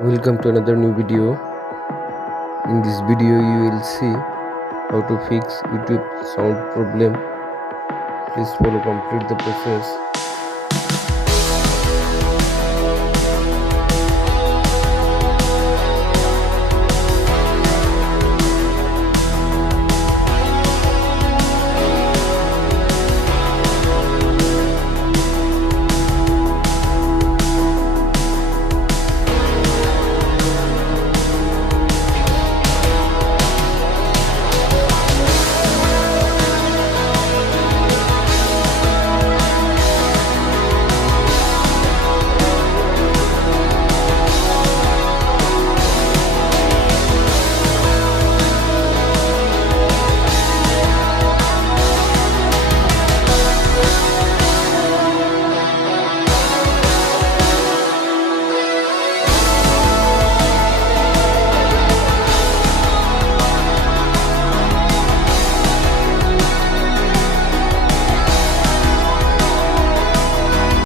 Welcome to another new video. In this video you will see how to fix YouTube sound problem. Please follow complete the process.